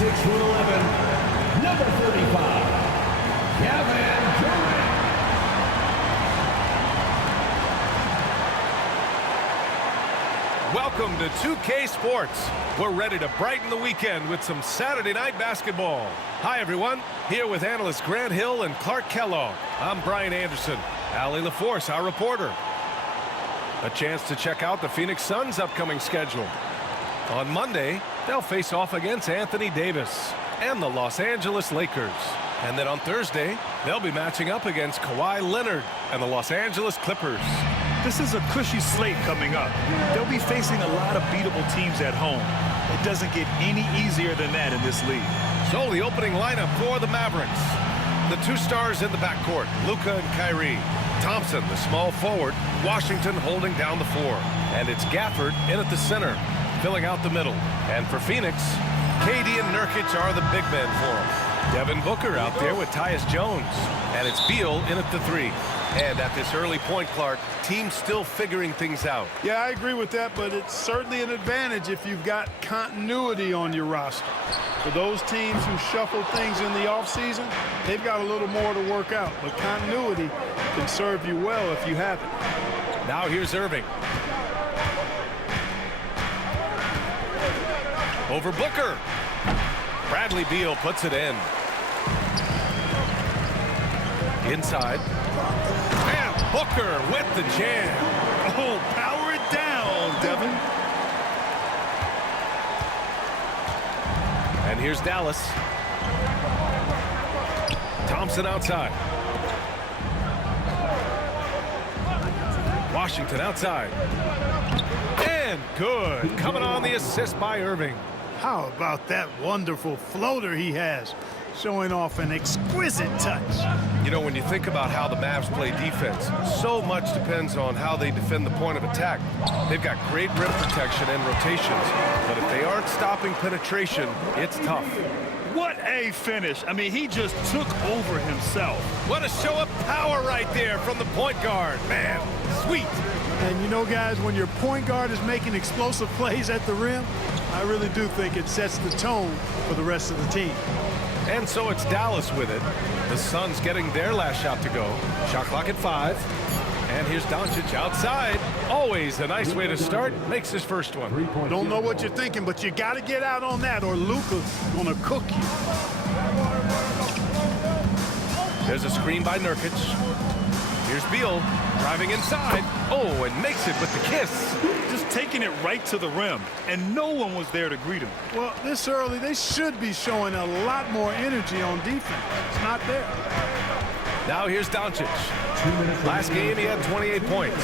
6'11", number 35, Kevin Durant. Welcome to 2K Sports. We're ready to brighten the weekend with some Saturday night basketball. Hi, everyone. Here with analysts Grant Hill and Clark Kellogg. I'm Brian Anderson. Allie LaForce, our reporter. A chance to check out the Phoenix Suns' upcoming schedule. On Monday, they'll face off against Anthony Davis and the Los Angeles Lakers. And then on Thursday, they'll be matching up against Kawhi Leonard and the Los Angeles Clippers. This is a cushy slate coming up. They'll be facing a lot of beatable teams at home. It doesn't get any easier than that in this league. So the opening lineup for the Mavericks. The two stars in the backcourt, Luka and Kyrie. Thompson, the small forward. Washington holding down the floor. And it's Gafford in at the center, filling out the middle. And for Phoenix, KD and Nurkic are the big men for him. Devin Booker out there with Tyus Jones. And it's Beal in at the three. And at this early point, Clark, teams still figuring things out. Yeah, I agree with that, but it's certainly an advantage if you've got continuity on your roster. For those teams who shuffle things in the offseason, they've got a little more to work out. But continuity can serve you well if you have it. Now here's Irving. Over Booker. Bradley Beal puts it in. Inside. And Booker with the jam. Oh, power it down, Devin. And here's Dallas. Thompson outside. Washington outside. And good. Coming on the assist by Irving. How about that wonderful floater he has, showing off an exquisite touch. You know, when you think about how the Mavs play defense, so much depends on how they defend the point of attack. They've got great rim protection and rotations, but if they aren't stopping penetration, it's tough. What a finish. I mean, he just took over himself. What a show of power right there from the point guard. Man, sweet. And you know, guys, when your point guard is making explosive plays at the rim, I really do think it sets the tone for the rest of the team. And so it's Dallas with it. The Suns getting their last shot to go. Shot clock at 5. And here's Doncic outside. Always a nice way to start. Makes his first one. Don't know what you're thinking, but you got to get out on that or Luka's going to cook you. There's a screen by Nurkic. Here's Beal driving inside. Oh, and makes it with the kiss. Just taking it right to the rim, and no one was there to greet him. Well, this early, they should be showing a lot more energy on defense. It's not there. Now here's Doncic. Last game, he had 28 points.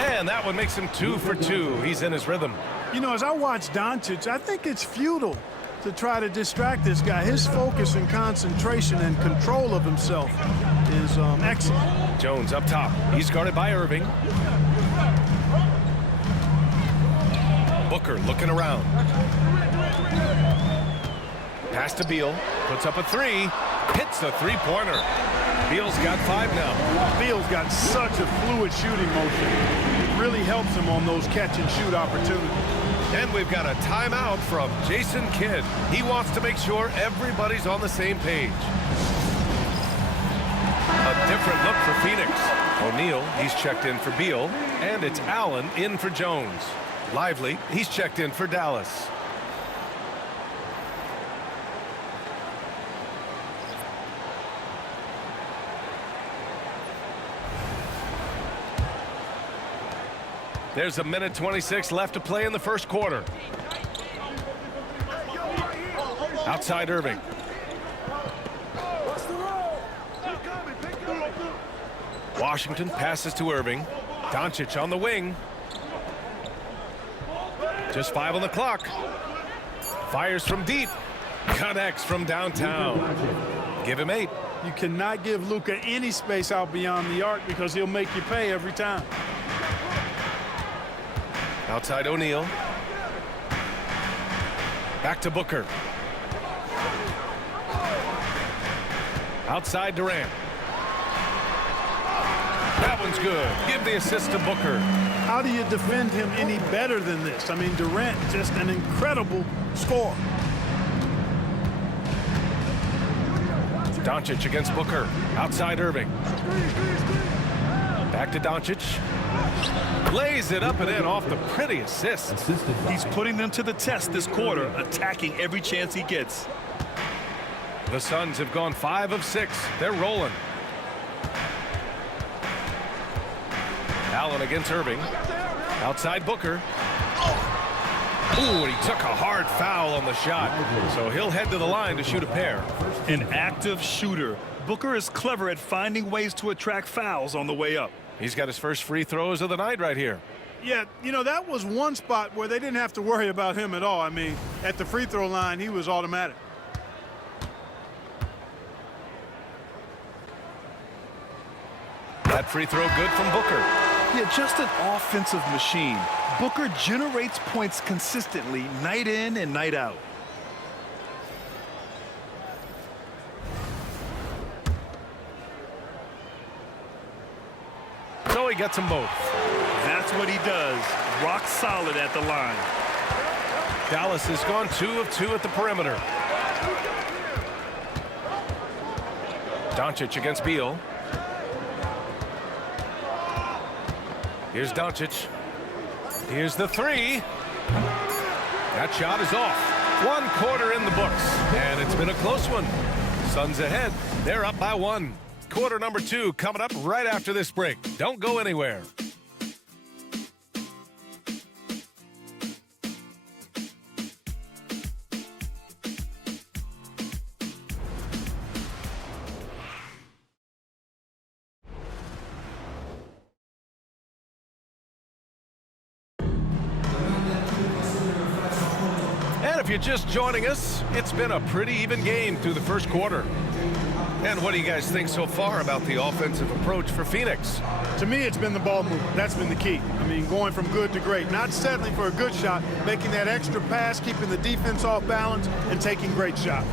And that one makes him 2 for 2. He's in his rhythm. You know, as I watch Doncic, I think it's futile to try to distract this guy. His focus and concentration and control of himself is excellent. Jones up top. He's guarded by Irving. Booker looking around. Pass to Beal. Puts up a three. Hits the three-pointer. Beal's got 5 now. Beal's got such a fluid shooting motion. It really helps him on those catch-and-shoot opportunities. And we've got a timeout from Jason Kidd. He wants to make sure everybody's on the same page. A different look for Phoenix. O'Neal, he's checked in for Beal. And it's Allen in for Jones. Lively, he's checked in for Dallas. There's a minute 26 left to play in the first quarter. Outside Irving. Washington passes to Irving. Doncic on the wing. Just 5 on the clock. Fires from deep. Connects from downtown. Give him 8. You cannot give Luka any space out beyond the arc because he'll make you pay every time. Outside O'Neal. Back to Booker. Outside Durant. That one's good. Give the assist to Booker. How do you defend him any better than this? I mean, Durant, just an incredible scorer. Doncic against Booker. Outside Irving. Back to Doncic. Lays it up and in off the pretty assist. He's putting them to the test this quarter, attacking every chance he gets. The Suns have gone 5 of 6. They're rolling. Allen against Irving. Outside Booker. Ooh, and he took a hard foul on the shot. So he'll head to the line to shoot a pair. An active shooter. Booker is clever at finding ways to attract fouls on the way up. He's got his first free throws of the night right here. Yeah, you know, that was one spot where they didn't have to worry about him at all. I mean, at the free throw line, he was automatic. That free throw good from Booker. Yeah, just an offensive machine. Booker generates points consistently, night in and night out. So he gets them both. That's what he does. Rock solid at the line. Dallas has gone 2 of 2 at the perimeter. Doncic against Beal. Here's Doncic. Here's the three. That shot is off. 1 quarter in the books, and it's been a close one. Suns ahead. They're up by 1. Quarter number 2 coming up right after this break. Don't go anywhere. And if you're just joining us, it's been a pretty even game through the first quarter. And what do you guys think so far about the offensive approach for Phoenix? To me, it's been the ball movement. That's been the key. I mean, going from good to great. Not settling for a good shot, making that extra pass, keeping the defense off balance, and taking great shots.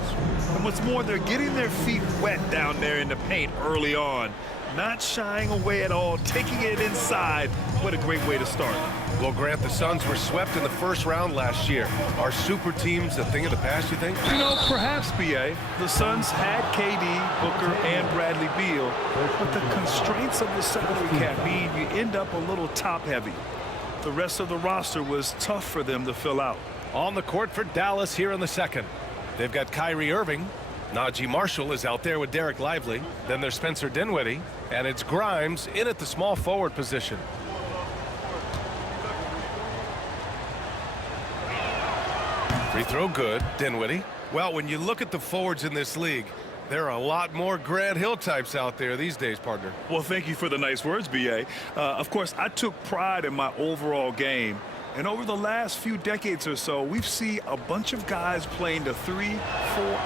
And what's more, they're getting their feet wet down there in the paint early on. Not shying away at all, taking it inside. What a great way to start. Well, Grant, the Suns were swept in the first round last year. Are super teams a thing of the past, you think? You know, perhaps, B.A. The Suns had KD, Booker, and Bradley Beal, but the constraints of the salary cap mean you end up a little top-heavy. The rest of the roster was tough for them to fill out. On the court for Dallas here in the second. They've got Kyrie Irving. Najee Marshall is out there with Derek Lively. Then there's Spencer Dinwiddie. And it's Grimes in at the small forward position. Free throw good. Dinwiddie. Well, when you look at the forwards in this league, there are a lot more Grant Hill types out there these days, partner. Well, thank you for the nice words, B.A. Of course, I took pride in my overall game. And over the last few decades or so, we've seen a bunch of guys playing the 3, 4,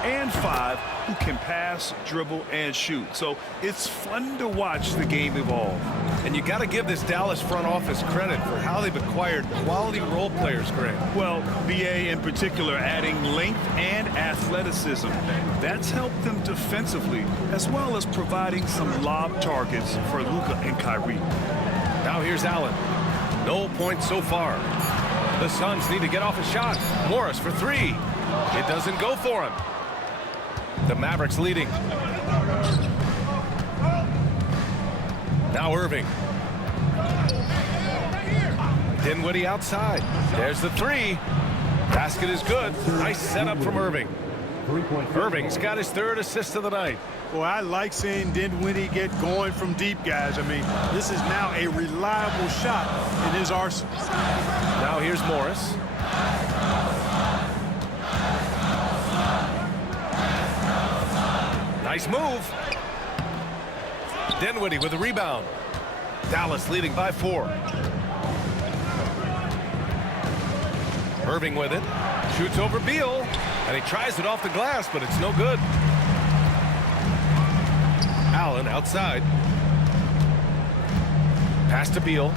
and 5 who can pass, dribble, and shoot. So it's fun to watch the game evolve. And you got to give this Dallas front office credit for how they've acquired quality role players, Grant. Well, BA in particular adding length and athleticism. That's helped them defensively, as well as providing some lob targets for Luka and Kyrie. Now here's Allen. No points so far. The Suns need to get off a shot. Morris for 3. It doesn't go for him. The Mavericks leading. Now Irving. Dinwiddie outside. There's the 3. Basket is good. Nice setup from Irving. Irving's got his 3rd assist of the night. Boy, I like seeing Dinwiddie get going from deep, guys. I mean, this is now a reliable shot in his arsenal. Now here's Morris. Nice move. Dinwiddie with the rebound. Dallas leading by 4. Irving with it. Shoots over Beal. And he tries it off the glass, but it's no good. Allen outside. Pass to Beal.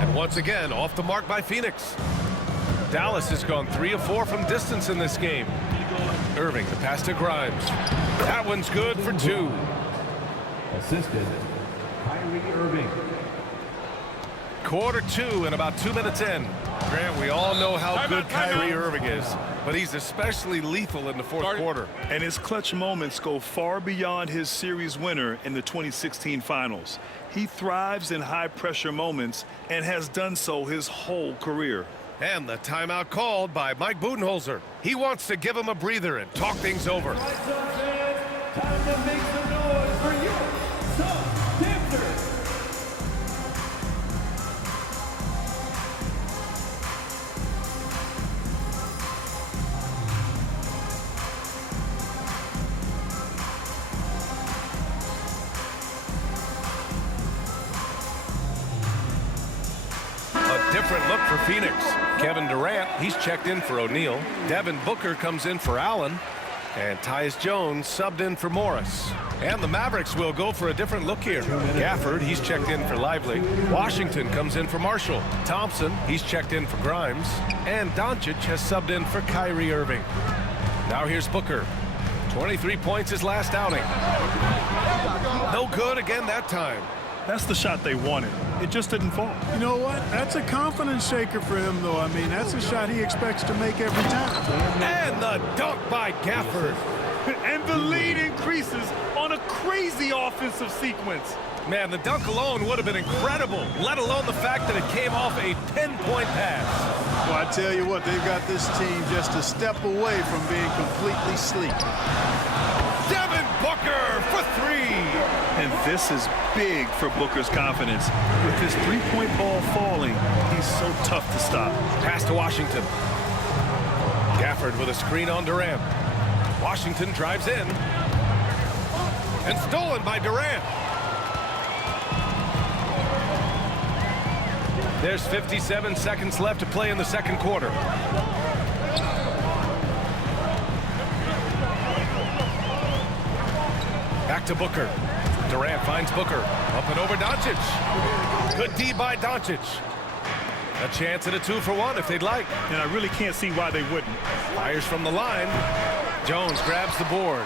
And once again, off the mark by Phoenix. Dallas has gone 3 of 4 from distance in this game. Irving, the pass to Grimes. That one's good for 2. Assisted, Kyrie Irving. Quarter 2 and about 2 minutes in. Grant, we all know how good Kyrie Irving is, but he's especially lethal in the fourth quarter. And his clutch moments go far beyond his series winner in the 2016 finals. He thrives in high-pressure moments and has done so his whole career. And the timeout called by Mike Budenholzer. He wants to give him a breather and talk things over. Time to make some noise for you, some dancers. A different look for Phoenix. Kevin Durant, he's checked in for O'Neal. Devin Booker comes in for Allen. And Tyus Jones subbed in for Morris. And the Mavericks will go for a different look here. Gafford, he's checked in for Lively. Washington comes in for Marshall. Thompson, he's checked in for Grimes. And Doncic has subbed in for Kyrie Irving. Now here's Booker. 23 points his last outing. No good again that time. That's the shot they wanted. It just didn't fall. You know what? That's a confidence shaker for him, though. I mean, that's a shot he expects to make every time. And the dunk by Gafford. And the lead increases on a crazy offensive sequence. Man, the dunk alone would have been incredible, let alone the fact that it came off a 10-point pass. Well, I tell you what, they've got this team just a step away from being completely sleep. Devin Booker for 3. And this is big for Booker's confidence. With his three-point ball falling, he's so tough to stop. Pass to Washington. Gafford with a screen on Durant. Washington drives in. And stolen by Durant. There's 57 seconds left to play in the second quarter. Back to Booker. Durant finds Booker. Up and over Doncic. Good D by Doncic. A chance at a 2-for-1 if they'd like. And I really can't see why they wouldn't. Fires from the line. Jones grabs the board.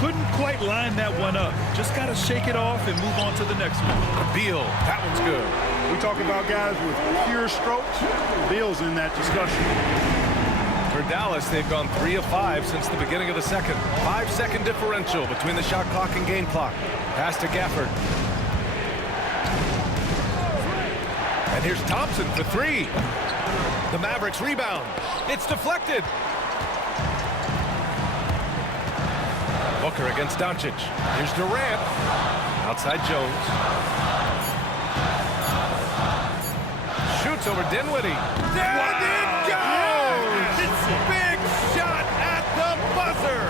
Couldn't quite line that one up. Just got to shake it off and move on to the next one. Beal. That one's good. We talk about guys with pure strokes. Beal's in that discussion. For Dallas, they've gone 3 of 5 since the beginning of the second. 5-second differential between the shot clock and game clock. Pass to Gafford. And here's Thompson for 3. The Mavericks rebound. It's deflected. Booker against Doncic. Here's Durant. Outside Jones. Shoots over Dinwiddie. There it goes! It's a big shot at the buzzer.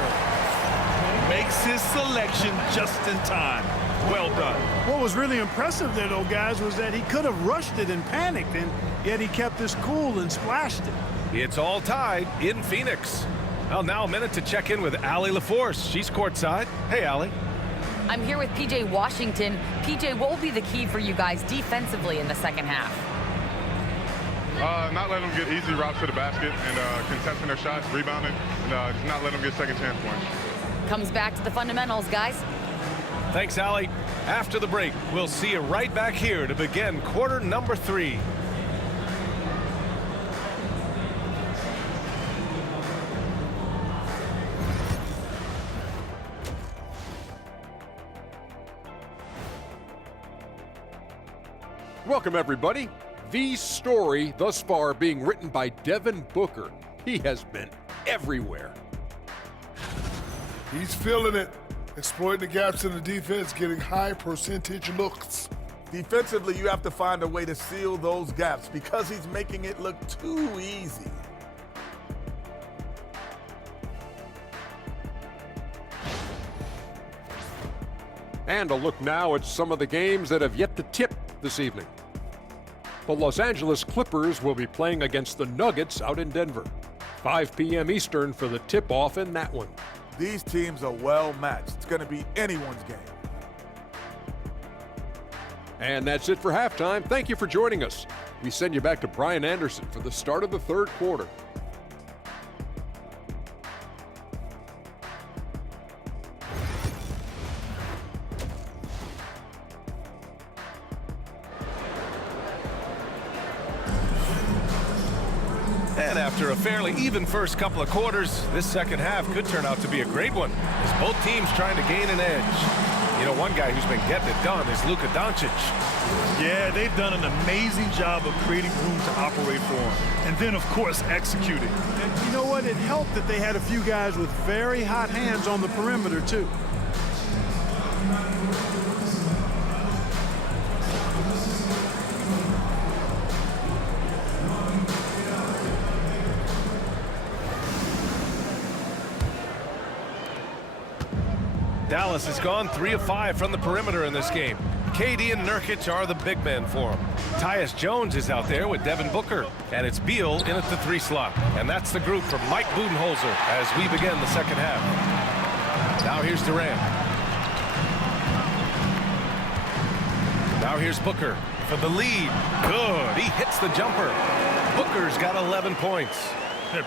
Makes his selection just in time. Well done. What was really impressive there, though, guys, was that he could have rushed it and panicked, and yet he kept his cool and splashed it. It's all tied in Phoenix. Well, now a minute to check in with Allie LaForce. She's courtside. Hey, Allie. I'm here with P.J. Washington. P.J., what will be the key for you guys defensively in the second half? Not letting them get easy routes to the basket and contesting their shots, rebounding, and just not letting them get second chance points. Comes back to the fundamentals, guys. Thanks, Allie. After the break, we'll see you right back here to begin quarter number 3. Welcome, everybody. The story thus far being written by Devin Booker. He has been everywhere. He's feeling it, exploiting the gaps in the defense, getting high percentage looks. Defensively, you have to find a way to seal those gaps because he's making it look too easy. And a look now at some of the games that have yet to tip this evening. The Los Angeles Clippers will be playing against the Nuggets out in Denver. 5 p.m. Eastern for the tip-off in that one. These teams are well matched. It's going to be anyone's game. And that's it for halftime. Thank you for joining us. We send you back to Brian Anderson for the start of the third quarter. And after a fairly even first couple of quarters, this second half could turn out to be a great one, as both teams trying to gain an edge. You know, one guy who's been getting it done is Luka Doncic. Yeah, they've done an amazing job of creating room to operate for him. And then, of course, executing. And you know what? It helped that they had a few guys with very hot hands on the perimeter, too. Dallas has gone 3 of 5 from the perimeter in this game. KD and Nurkic are the big men for him. Tyus Jones is out there with Devin Booker, and it's Beal in at the 3 slot. And that's the group from Mike Budenholzer as we begin the second half. Now here's Durant. Now here's Booker for the lead. Good. He hits the jumper. Booker's got 11 points.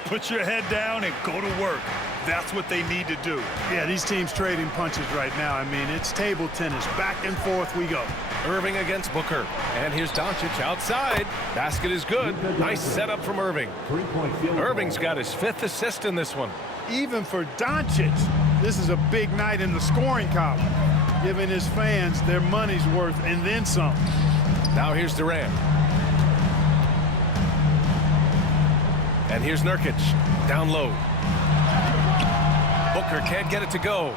Put your head down and go to work. That's what they need to do. Yeah, these teams trading punches right now. I mean, it's table tennis. Back and forth we go. Irving against Booker. And here's Doncic outside. Basket is good. Nice setup from Irving. Irving's got his 5th assist in this one. Even for Doncic, this is a big night in the scoring column, giving his fans their money's worth and then some. Now here's Durant. And here's Nurkic. Down low. Booker can't get it to go.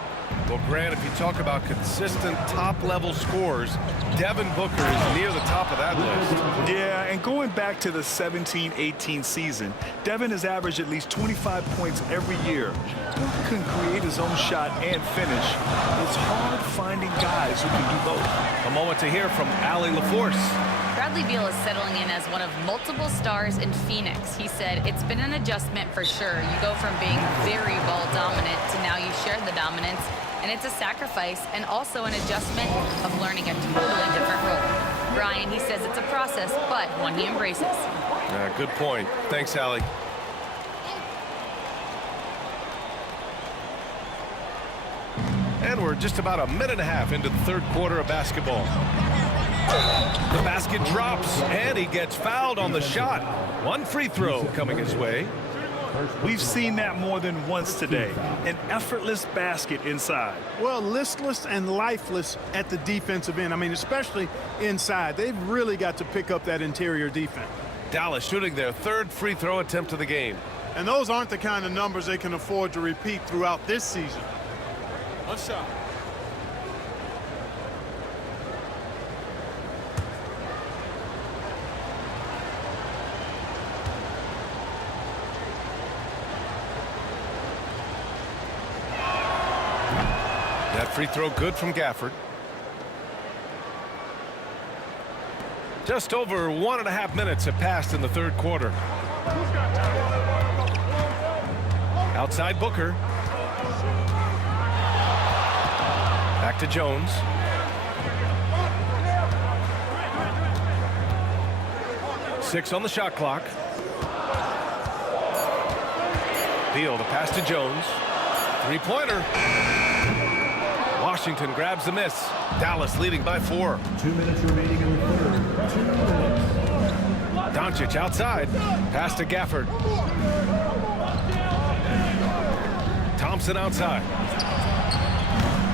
Well, Grant, if you talk about consistent top-level scores, Devin Booker is near the top of that list. Yeah, and going back to the 17-18 season, Devin has averaged at least 25 points every year. Booker can create his own shot and finish. It's hard finding guys who can do both. A moment to hear from Allie LaForce. Bradley Beal is settling in as one of multiple stars in Phoenix. He said, it's been an adjustment for sure. You go from being very ball dominant to now you share the dominance, and it's a sacrifice and also an adjustment of learning a totally different role. Brian, he says it's a process, but one he embraces. Good point. Thanks, Allie. And we're just about a minute and a half into the third quarter of basketball. The basket drops, and he gets fouled on the shot. One free throw coming his way. We've seen that more than once today. An effortless basket inside. Well, listless and lifeless at the defensive end. I mean, especially inside. They've really got to pick up that interior defense. Dallas shooting their 3rd free throw attempt of the game. And those aren't the kind of numbers they can afford to repeat throughout this season. One shot. That free throw good from Gafford. Just over 1.5 minutes have passed in the third quarter. Outside Booker. Back to Jones. Six on the shot clock. Beal, the pass to Jones. Three-pointer. Washington grabs the miss. Dallas leading by 4. 2 minutes remaining in the third. 2 minutes. Doncic outside. Pass to Gafford. Thompson outside.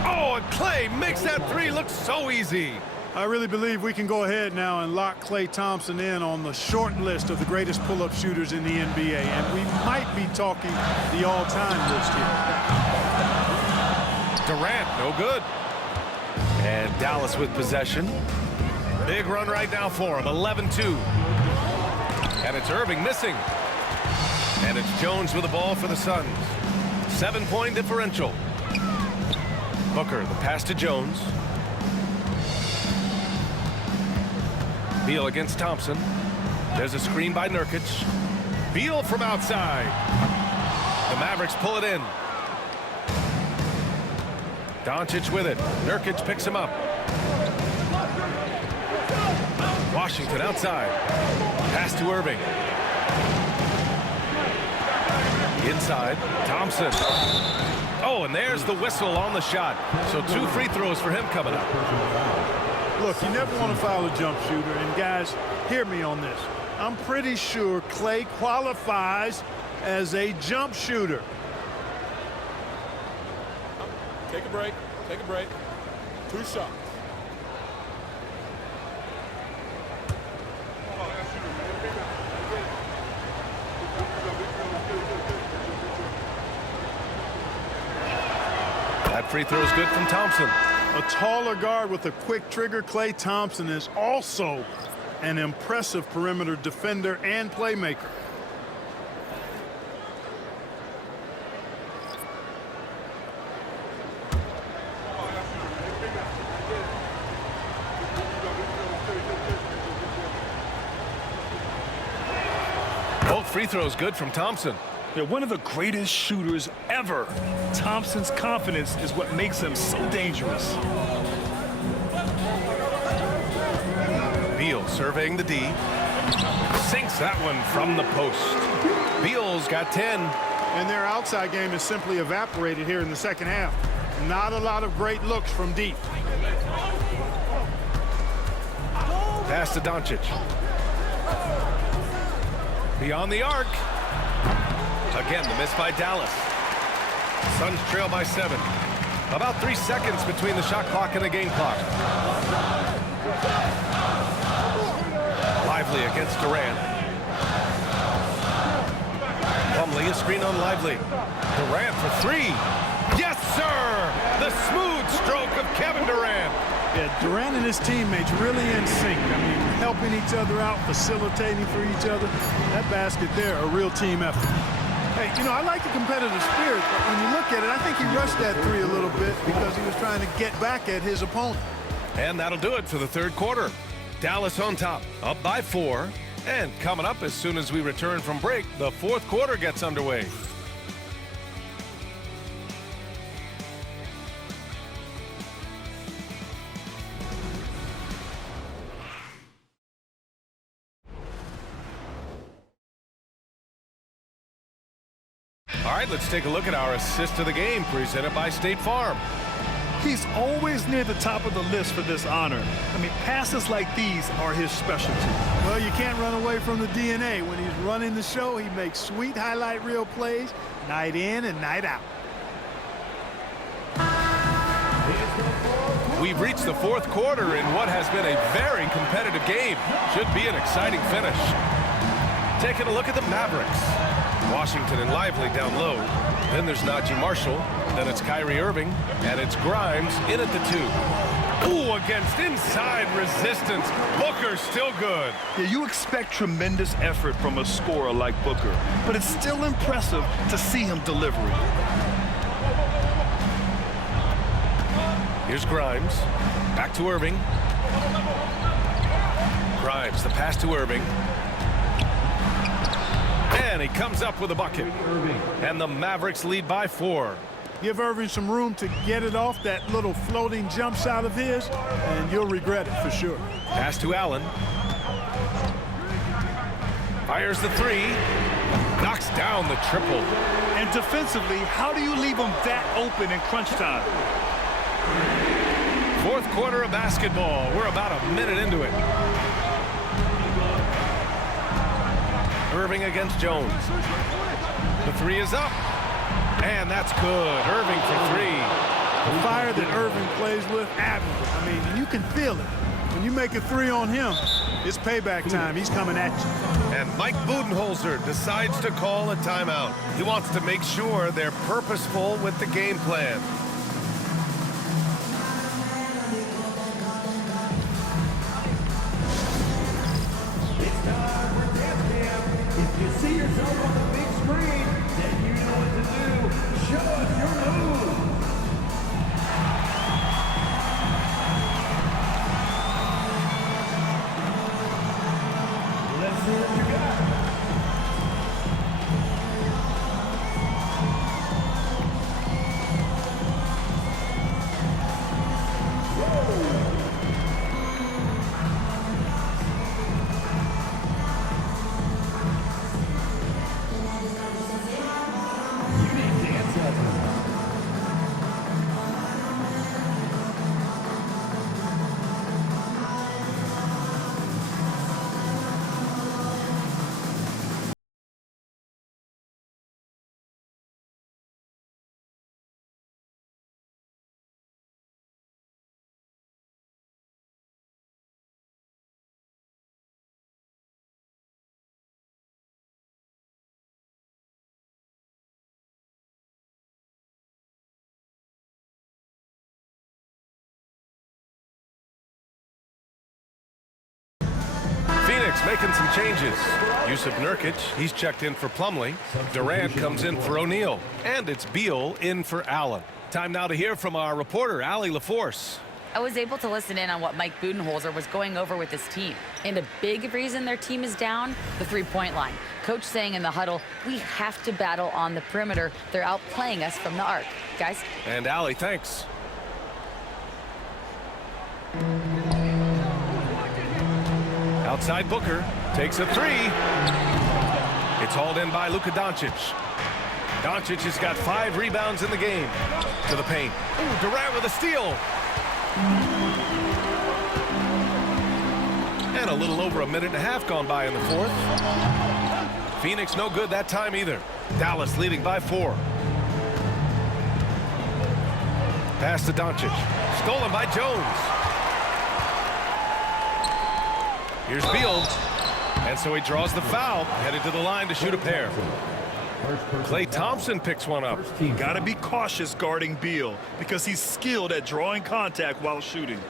Oh, and Clay makes that 3 look so easy. I really believe we can go ahead now and lock Klay Thompson in on the short list of the greatest pull-up shooters in the NBA. And we might be talking the all-time list here. Durant, no good. And Dallas with possession. Big run right now for him, 11-2. And it's Irving missing. And it's Jones with the ball for the Suns. 7-point differential. Booker, the pass to Jones. Beal against Thompson. There's a screen by Nurkic. Beal from outside. The Mavericks pull it in. Doncic with it. Nurkic picks him up. Washington outside. Pass to Irving. Inside, Thompson. Oh, and there's the whistle on the shot. So 2 free throws for him coming up. Look, you never want to foul a jump shooter. And guys, hear me on this. I'm pretty sure Clay qualifies as a jump shooter. Take a break. Take a break. 2 shots. That free throw is good from Thompson. A taller guard with a quick trigger, Klay Thompson, is also an impressive perimeter defender and playmaker. Both free throws good from Thompson. They're one of the greatest shooters ever. Thompson's confidence is what makes him so dangerous. Beal surveying the D. Sinks that one from the post. Beal's got 10. And their outside game is simply evaporated here in the second half. Not a lot of great looks from deep. Pass to Doncic. Beyond the arc. Again, the miss by Dallas. Suns trail by 7. About 3 seconds between the shot clock and the game clock. Lively against Durant. Plumlee, a screen on Lively. Durant for 3. Yes, sir! The smooth stroke of Kevin Durant. Yeah, Durant and his teammates really in sync. I mean, helping each other out, facilitating for each other. That basket there, a real team effort. Hey, you know, I like the competitive spirit, but when you look at it, I think he rushed that 3 a little bit because he was trying to get back at his opponent. And that'll do it for the third quarter. Dallas on top, up by 4. And coming up as soon as we return from break, the fourth quarter gets underway. All right, let's take a look at our assist of the game presented by State Farm. He's always near the top of the list for this honor. I mean, passes like these are his specialty. Well, you can't run away from the DNA. When he's running the show, he makes sweet highlight reel plays night in and night out. We've reached the fourth quarter in what has been a very competitive game. Should be an exciting finish. Taking a look at the Mavericks. Washington and Lively down low. Then there's Najee Marshall. Then it's Kyrie Irving. And it's Grimes in at the 2. Ooh, against inside resistance. Booker still good. Yeah, you expect tremendous effort from a scorer like Booker, but it's still impressive to see him deliver it. Here's Grimes. Back to Irving. Grimes, the pass to Irving. And he comes up with a bucket. And the Mavericks lead by 4. Give Irving some room to get it off that little floating jump shot of his, and you'll regret it for sure. Pass to Allen. Fires the 3. Knocks down the triple. And defensively, how do you leave him that open in crunch time? Fourth quarter of basketball. We're about a minute into it. Irving against Jones. The 3 is up. And that's good. Irving for 3. The fire that Irving plays with, admirable. I mean, you can feel it. When you make a 3 on him, it's payback time. He's coming at you. And Mike Budenholzer decides to call a timeout. He wants to make sure they're purposeful with the game plan. If you see yourself on the big screen, then you know what to do. Show us your move. Let's see what you got. Mavericks making some changes. Yusuf Nurkic, he's checked in for Plumlee. Durant comes in for O'Neal. And it's Beal in for Allen. Time now to hear from our reporter, Allie LaForce. I was able to listen in on what Mike Budenholzer was going over with his team. And a big reason their team is down, the three-point line. Coach saying in the huddle, we have to battle on the perimeter. They're outplaying us from the arc. Guys? And Allie, thanks. Outside Booker takes a three. It's hauled in by Luka Doncic. Doncic has got 5 rebounds in the game. To the paint. Ooh, Durant with a steal. And a little over a minute and a half gone by in the fourth. Phoenix no good that time either. Dallas leading by 4. Pass to Doncic. Stolen by Jones. Here's Beal. And so he draws the foul. Headed to the line to shoot a pair. Klay Thompson picks one up. Got to be cautious guarding Beal because he's skilled at drawing contact while shooting.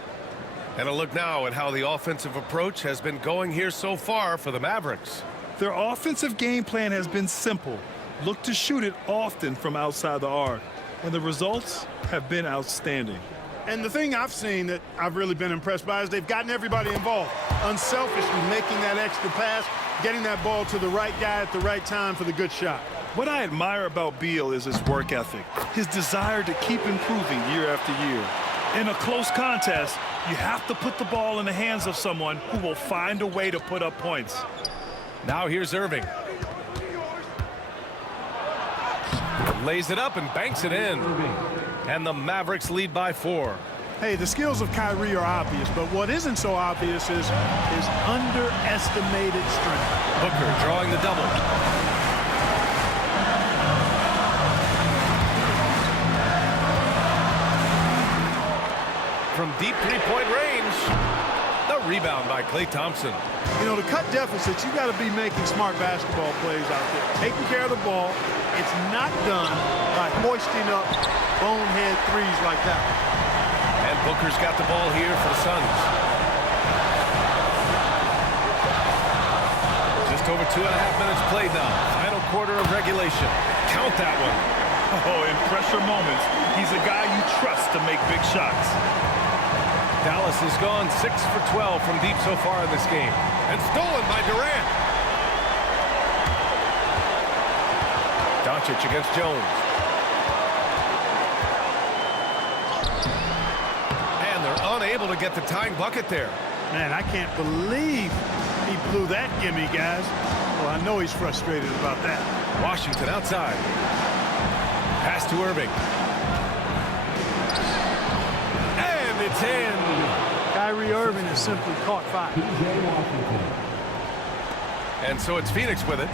And a look now at how the offensive approach has been going here so far for the Mavericks. Their offensive game plan has been simple. Look to shoot it often from outside the arc. And the results have been outstanding. And the thing I've seen that I've really been impressed by is they've gotten everybody involved. Unselfishly making that extra pass, getting that ball to the right guy at the right time for the good shot. What I admire about Beal is his work ethic, his desire to keep improving year after year. In a close contest, you have to put the ball in the hands of someone who will find a way to put up points. Now here's Irving. Lays it up and banks it in. And the Mavericks lead by 4. Hey, the skills of Kyrie are obvious, but what isn't so obvious is his underestimated strength. Booker drawing the double. From deep three-point range. The rebound by Klay Thompson. You know, to cut deficits, you got to be making smart basketball plays out there. Taking care of the ball. It's not done by hoisting up bonehead threes like that. And Booker's got the ball here for the Suns. Just over 2.5 minutes played now. Final quarter of regulation. Count that one. Oh, in pressure moments, he's a guy you trust to make big shots. Dallas has gone 6 for 12 from deep so far in this game. And stolen by Durant. Doncic against Jones. And they're unable to get the tying bucket there. Man, I can't believe he blew that gimme, guys. Well, I know he's frustrated about that. Washington outside. Pass to Irving. And it's in. Kyrie Irving has simply caught fire. And so it's Phoenix with it.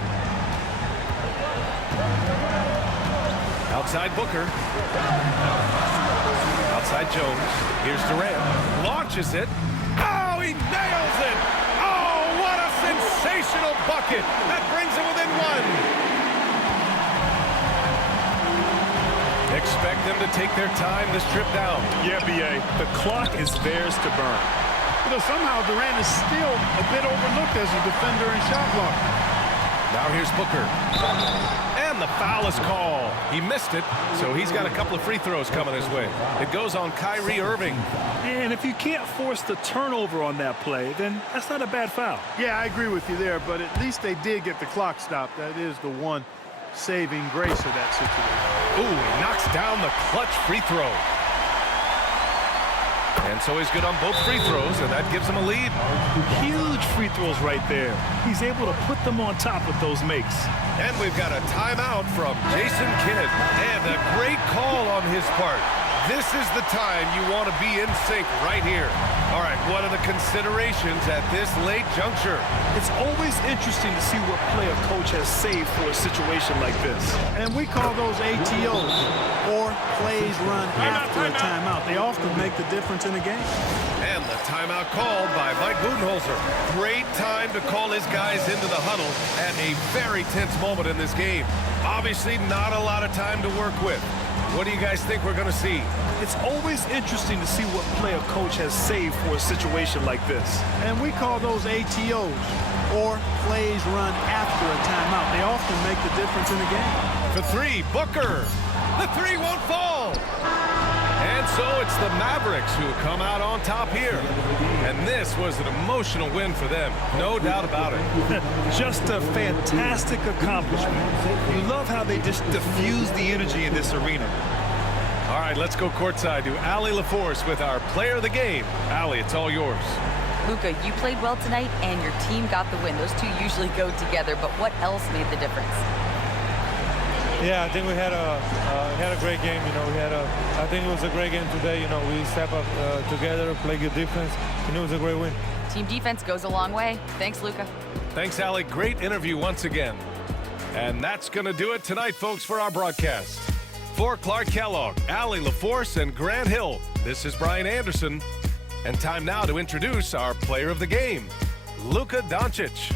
Outside Booker. Outside Jones. Here's Durant. Launches it. Oh, he nails it. Oh, what a sensational bucket. That brings him within 1. Expect them to take their time this trip down. Yeah, B.A., the clock is theirs to burn. You know, somehow Durant is still a bit overlooked as a defender and shot blocker. Now here's Booker. And the foul is called. He missed it, so he's got a couple of free throws coming his way. It goes on Kyrie Irving. And if you can't force the turnover on that play, then that's not a bad foul. Yeah, I agree with you there, but at least they did get the clock stopped. That is the one saving grace of that situation. Ooh, he knocks down the clutch free throw. And so he's good on both free throws, and that gives him a lead. Huge free throws right there. He's able to put them on top with those makes. And we've got a timeout from Jason Kidd. And a great call on his part. This is the time you want to be in sync right here. All right, what are the considerations at this late juncture? It's always interesting to see what play a coach has saved for a situation like this. And we call those ATOs, or plays run after a timeout. They often make the difference in a game. And the timeout called by Mike Budenholzer. Great time to call his guys into the huddle at a very tense moment in this game. Obviously not a lot of time to work with. What do you guys think we're going to see? It's always interesting to see what play a coach has saved for a situation like this. And we call those ATOs, or plays run after a timeout. They often make the difference in the game. For three, Booker. The three won't fall. And so it's the Mavericks who come out on top here. And this was an emotional win for them, no doubt about it. Just a fantastic accomplishment. You love how they just diffuse the energy in this arena. All right, let's go courtside to Allie LaForce with our player of the game. Allie, it's all yours. Luka, you played well tonight, and your team got the win. Those two usually go together, but what else made the difference? Yeah, I think we had a great game. I think it was a great game today. We step up together, play good defense, and it was a great win. Team defense goes a long way. Thanks, Luka. Thanks, Allie. Great interview once again. And that's going to do it tonight, folks, for our broadcast. For Clark Kellogg, Allie LaForce, and Grant Hill, this is Brian Anderson. And time now to introduce our player of the game, Luka Doncic.